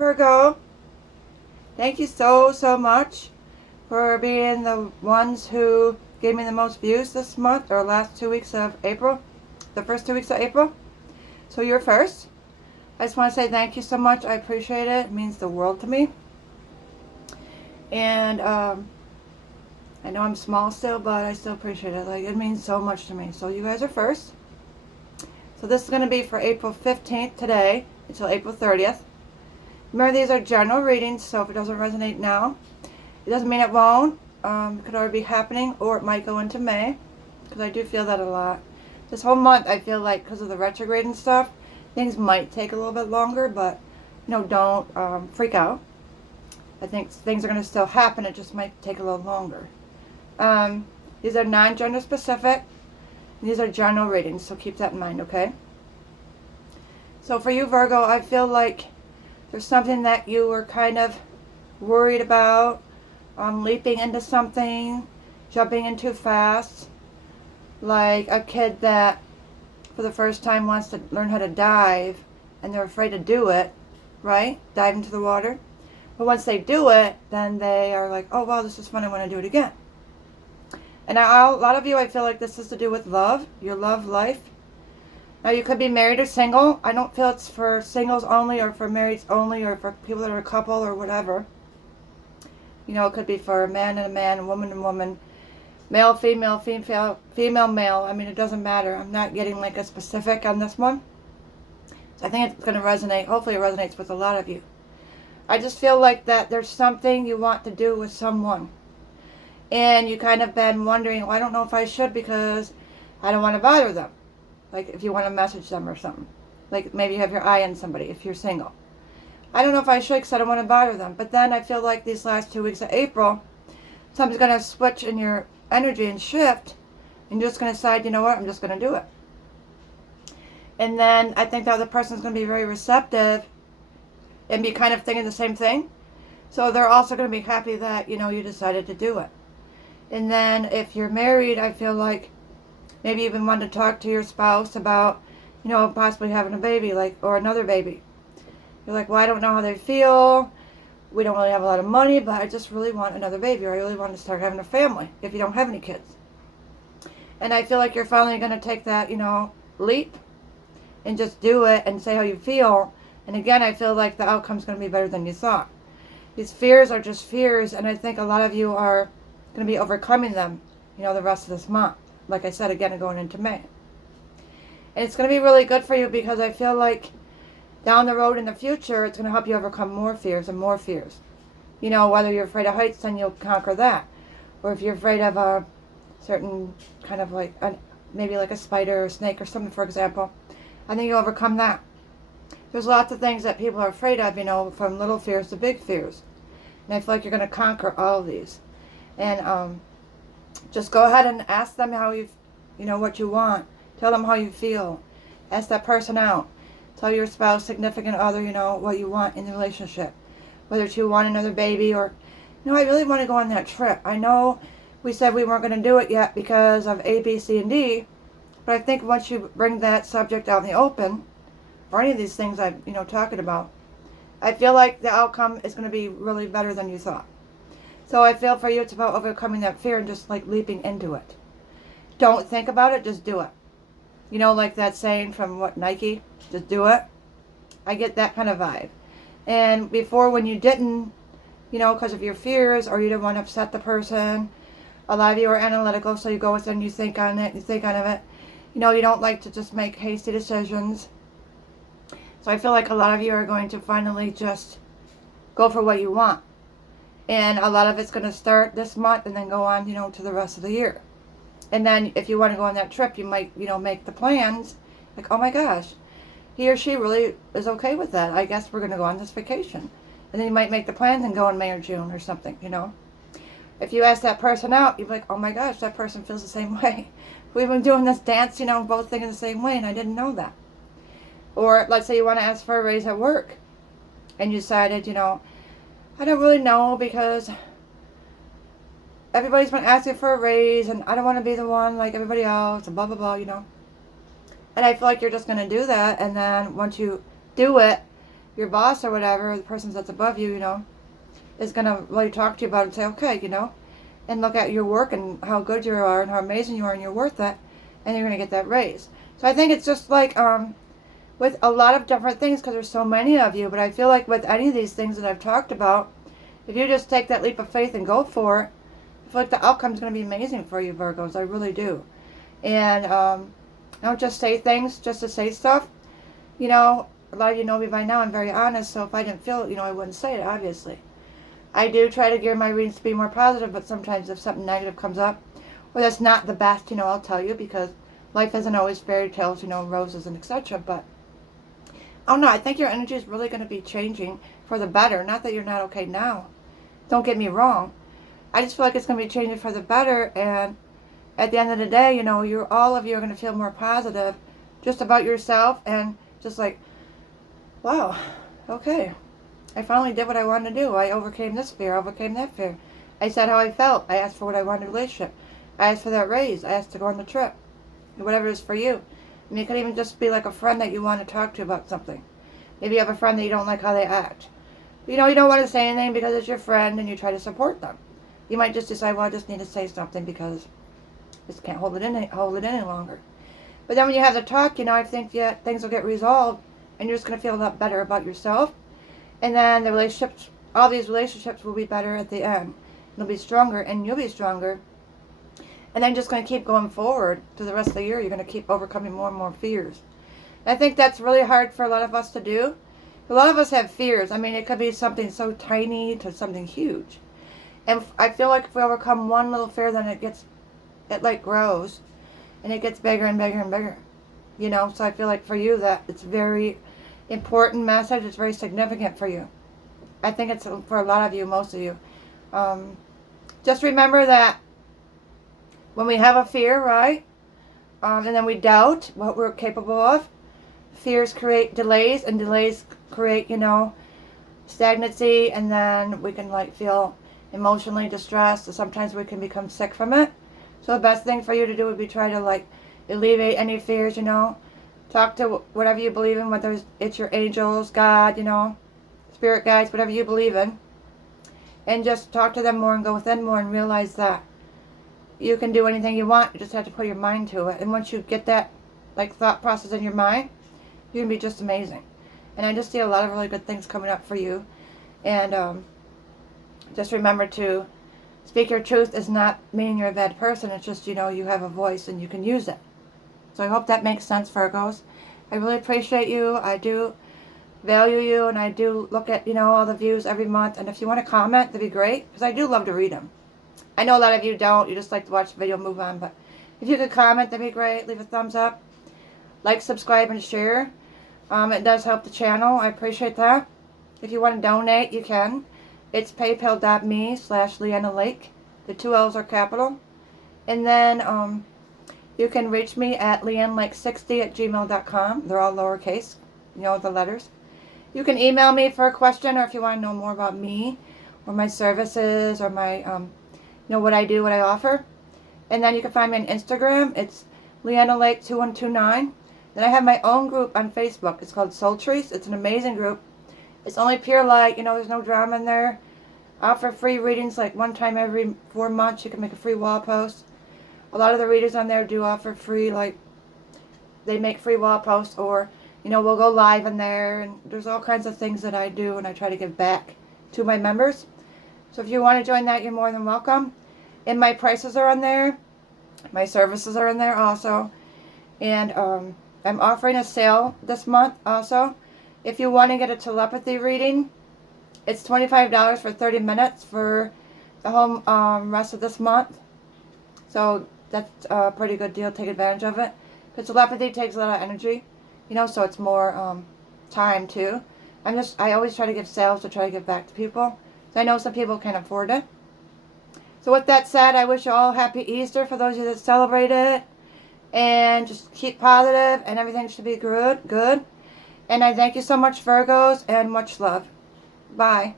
Virgo, thank you so much for being the ones who gave me the most views this month, or last 2 weeks of April, the first 2 weeks of April. So you're first. I just want to say thank you so much. I appreciate it. It means the world to me. And I know I'm small still, but I still appreciate it. Like, it means so much to me. So you guys are first. So this is going to be for April 15th today until April 30th. Remember, these are general readings, so if it doesn't resonate now, it doesn't mean it won't. It could already be happening, or it might go into May, because I do feel that a lot. This whole month, I feel like, because of the retrograde and stuff, things might take a little bit longer, but, you know, don't freak out. I think things are going to still happen, it just might take a little longer. These are non-gender specific. These are general readings, so keep that in mind, okay? So for you, Virgo, I feel like there's something that you were kind of worried about, leaping into something, jumping in too fast, like a kid that for the first time wants to learn how to dive and they're afraid to do it, right? Dive into the water. But once they do it, then they are like, oh, wow, this is fun, I want to do it again. And a lot of you, I feel like this is to do with love, your love life. Now, you could be married or single. I don't feel it's for singles only, or for marrieds only, or for people that are a couple or whatever. You know, it could be for a man and a man, a woman and woman, male, female, female, male. I mean, it doesn't matter. I'm not getting like a specific on this one. So I think it's going to resonate. Hopefully it resonates with a lot of you. I just feel like that there's something you want to do with someone. And you kind of been wondering, well, I don't know if I should because I don't want to bother them. Like if you want to message them or something. Like maybe you have your eye on somebody if you're single. I don't know if I should because I don't want to bother them. But then I feel like these last 2 weeks of April, something's going to switch in your energy and shift. And you're just going to decide, you know what, I'm just going to do it. And then I think the other person's going to be very receptive and be kind of thinking the same thing. So they're also going to be happy that, you know, you decided to do it. And then if you're married, I feel like maybe you even want to talk to your spouse about, you know, possibly having a baby, like, or another baby. You're like, well, I don't know how they feel. We don't really have a lot of money, but I just really want another baby, or I really want to start having a family if you don't have any kids. And I feel like you're finally going to take that, you know, leap and just do it and say how you feel. And again, I feel like the outcome's going to be better than you thought. These fears are just fears, and I think a lot of you are going to be overcoming them, you know, the rest of this month. Like I said, again, going into May. And it's going to be really good for you because I feel like down the road in the future, it's going to help you overcome more fears and more fears. You know, whether you're afraid of heights, then you'll conquer that. Or if you're afraid of a certain kind of like, maybe like a spider or a snake or something, for example, I think you'll overcome that. There's lots of things that people are afraid of, you know, from little fears to big fears. And I feel like you're going to conquer all of these. And just go ahead and ask them how you know, what you want. Tell them how you feel. Ask that person out. Tell your spouse, significant other, you know, what you want in the relationship. Whether it's you want another baby or, you know, I really want to go on that trip. I know we said we weren't going to do it yet because of A, B, C, and D. But I think once you bring that subject out in the open, or any of these things I'm, you know, talking about, I feel like the outcome is going to be really better than you thought. So I feel for you it's about overcoming that fear and just like leaping into it. Don't think about it, just do it. You know, like that saying from Nike, just do it. I get that kind of vibe. And before, when you didn't, you know, because of your fears or you didn't want to upset the person, a lot of you are analytical, so you go with it and you think on it, you think on it. You know, you don't like to just make hasty decisions. So I feel like a lot of you are going to finally just go for what you want. And a lot of it's going to start this month and then go on, you know, to the rest of the year. And then if you want to go on that trip, you might, you know, make the plans. Like, oh my gosh, he or she really is okay with that. I guess we're going to go on this vacation. And then you might make the plans and go in May or June or something, you know. If you ask that person out, you'd be like, oh my gosh, that person feels the same way. We've been doing this dance, you know, both thinking the same way, and I didn't know that. Or let's say you want to ask for a raise at work. And you decided, you know, I don't really know because everybody's been asking for a raise and I don't want to be the one like everybody else and blah, blah, blah, you know. And I feel like you're just going to do that. And then once you do it, your boss or whatever, the person that's above you, is going to really talk to you about it and say, okay, and look at your work and how good you are and how amazing you are and you're worth it, and you're going to get that raise. So I think it's just like with a lot of different things, because there's so many of you, but I feel like with any of these things that I've talked about, if you just take that leap of faith and go for it, I feel like the outcome's going to be amazing for you, Virgos. I really do. And don't just say things just to say stuff. A lot of you know me by now. I'm very honest, so if I didn't feel it, I wouldn't say it, obviously. I do try to gear my readings to be more positive, but sometimes if something negative comes up, or that's not the best, I'll tell you, because life isn't always fairy tales, roses and etc. But, oh no, I think your energy is really going to be changing for the better. Not that you're not okay now. Don't get me wrong. I just feel like it's going to be changing for the better, and at the end of the day, all of you are going to feel more positive just about yourself, and just like, wow, okay, I finally did what I wanted to do. I overcame this fear, I overcame that fear. I said how I felt. I asked for what I wanted in a relationship. I asked for that raise. I asked to go on the trip. Whatever it is for you. I mean, it could even just be like a friend that you want to talk to about something. Maybe you have a friend that you don't like how they act. You don't want to say anything because it's your friend and you try to support them. You might just decide, well, I just need to say something because I just can't hold it in any longer. But then when you have the talk, I think things will get resolved and you're just going to feel a lot better about yourself. And then the relationships, all these relationships will be better at the end. They'll be stronger and you'll be stronger. And then just going to keep going forward to the rest of the year. You're going to keep overcoming more and more fears. And I think that's really hard for a lot of us to do. A lot of us have fears. I mean, it could be something so tiny to something huge. And I feel like if we overcome one little fear, then it grows. And it gets bigger and bigger and bigger. So I feel like for you that it's very important message. It's very significant for you. I think it's for a lot of you, most of you. Just remember that when we have a fear, right, and then we doubt what we're capable of, fears create delays, and delays create, stagnancy, and then we can feel emotionally distressed, and sometimes we can become sick from it. So the best thing for you to do would be try to alleviate any fears, Talk to whatever you believe in, whether it's your angels, God, spirit guides, whatever you believe in. And just talk to them more and go within more and realize that you can do anything you want. You just have to put your mind to it. And once you get that thought process in your mind, you're going to be just amazing. And I just see a lot of really good things coming up for you. And just remember to speak your truth is not meaning you're a bad person. It's just, you have a voice and you can use it. So I hope that makes sense, Virgos. I really appreciate you. I do value you, and I do look at, all the views every month. And if you want to comment, that'd be great, because I do love to read them. I know a lot of you don't. You just like to watch the video and move on. But if you could comment, that'd be great. Leave a thumbs up. Like, subscribe, and share. It does help the channel. I appreciate that. If you want to donate, you can. It's paypal.me/Leanna Lake. The 2 L's are capital. And then you can reach me at leannelake60@gmail.com. They're all lowercase, the letters. You can email me for a question, or if you want to know more about me or my services or my, what I do, what I offer. And then you can find me on Instagram. It's Leanna Lake 2129. Then I have my own group on Facebook. It's called Soul Trees. It's an amazing group. It's only pure light. There's no drama in there. I offer free readings, one time every 4 months. You can make a free wall post. A lot of the readers on there do offer free, they make free wall posts, or, we'll go live in there, and there's all kinds of things that I do, and I try to give back to my members. So if you want to join that, you're more than welcome. And my prices are on there. My services are in there also. And I'm offering a sale this month also. If you want to get a telepathy reading, it's $25 for 30 minutes for the whole rest of this month. So that's a pretty good deal. Take advantage of it. Because telepathy takes a lot of energy, so it's more time too. I always try to give sales to try to give back to people. So I know some people can't afford it. So with that said, I wish you all happy Easter for those of you that celebrate it. And just keep positive and everything should be good. And I thank you so much, Virgos, and much love. Bye.